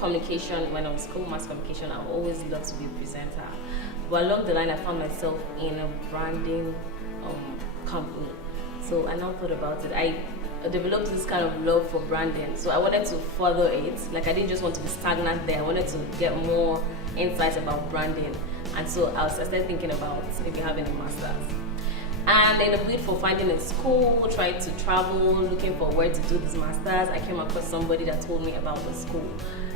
communication, when I was school mass communication, I always loved to be a presenter. But along the line, I found myself in a branding company. So I now thought about it. I developed this kind of love for branding. So I wanted to further it. Like, I didn't just want to be stagnant there. I wanted to get more insights about branding. And so I started thinking about maybe having a master's. And in a bid for finding a school, trying to travel, looking for where to do this master's, I came across somebody that told me about the school.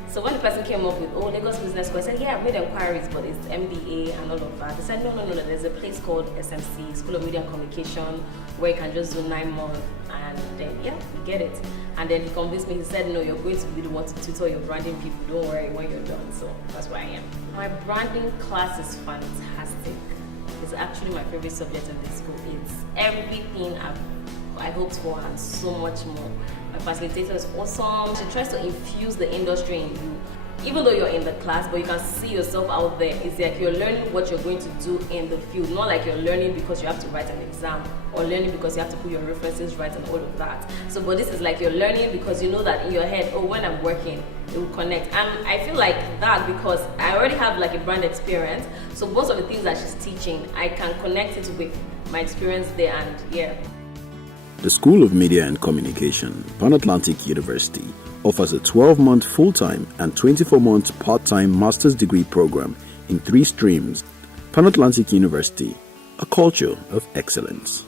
So when the person came up with, Lagos Business School, I said, yeah, I've made inquiries, but it's MBA and all of that. They said, no, there's a place called SMC, School of Media and Communication, where you can just do 9 months, and then, yeah, you get it. And then he convinced me, he said, no, you're going to be the one to tutor your branding people, don't worry when you're done. So that's where I am. My branding class is fantastic. It's actually my favorite subject in this school. It's everything I hoped for and so much more. My facilitator is awesome. She tries to infuse the industry in you. Even though you're in the class, but you can see yourself out there. It's like you're learning what you're going to do in the field. Not like you're learning because you have to write an exam or learning because you have to put your references right and all of that. So, but this is like you're learning because you know that in your head, when I'm working, it will connect. And I feel like that because I already have like a brand experience. So most of the things that she's teaching, I can connect it with my experience there, and yeah. The School of Media and Communication, Pan Atlantic University, offers a 12-month full-time and 24-month part-time master's degree program in 3 streams. Pan Atlantic University, a culture of excellence.